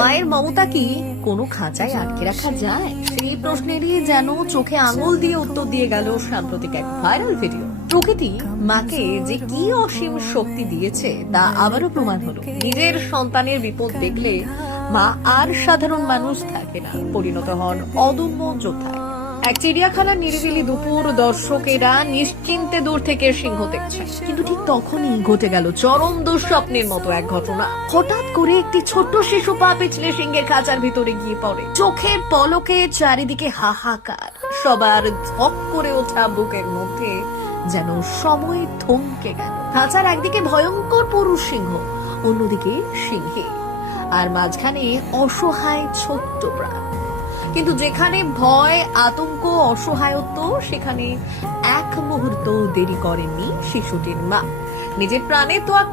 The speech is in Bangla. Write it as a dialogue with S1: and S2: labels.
S1: মায়ের মমতা কি কোনো খাঁচায় আটকে রাখা যায়? সেই প্রশ্নেরই যেন চোখে আঙুল দিয়ে উত্তর দিয়ে গেল সাম্প্রতিক এক ভাইরাল ভিডিও প্রকৃতি মাকে যে কি অসীম শক্তি দিয়েছে তা আবারও প্রমাণ হলো। নিজের সন্তানের বিপদ দেখলে মা আর সাধারণ মানুষ থাকে না, পরিণত হন অদম্য যোদ্ধায়। এক চিড়িয়াখানার নিরিবিলি দুপুর, দর্শকেরা নিশ্চিন্তে দূর থেকে সিংহ দেখছে। কিন্তু ঠিক তখনই ঘটে গেল চরম দুঃস্বপ্নের মতো এক ঘটনা। হঠাৎ করে একটি ছোট্ট শিশু পা পিছলে সিংহের খাঁচার ভিতরে গিয়ে পড়ে। চোখের পলকে চারিদিকে হাহাকার। সবার ধক করে ওঠা বুকের মধ্যে যেন সময় থমকে গেল। খাঁচার একদিকে ভয়ঙ্কর পুরুষ সিংহ, অন্যদিকে সিংহে। আর মাঝখানে অসহায় ছোট্ট প্রাণ। কিন্তু যেখানে ভয়, আতঙ্ক, অসহায়ত্ব, সেখানে এক মুহূর্ত দেরি করেননি শিশুটির মা। নিজের প্রাণে তো